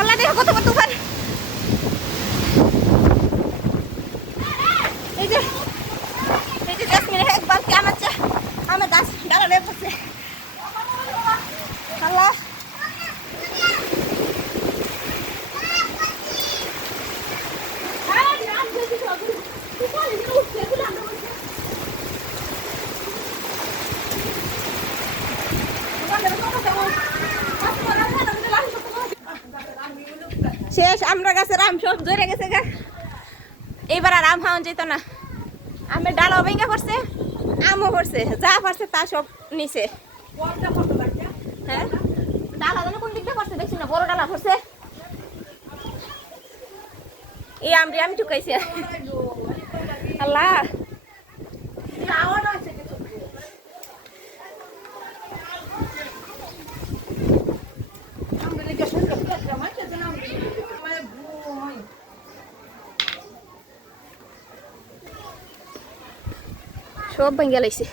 আল্লাহ দেখো কত কত তুফান। এই যে জেসমিনের একবার কি আমার গাছ ডালা পড়ছে। আল্লাহ শেষ, আমরা গাছের আম সব ধরে গেছে গা। এইবার আর আম খাওয়া যেত না। আমের ডালাও ভেঙে পড়ছে, আমও পড়ছে, যা পড়ছে তা সব নিচে। হ্যাঁ ডালা যেন কোন দিকটা পড়ছে দেখছি না, বড় ডালা পড়ছে। এই আমরি আমি ঠুকাইছি। আল্লাহ সব ভেঙে লাইছে।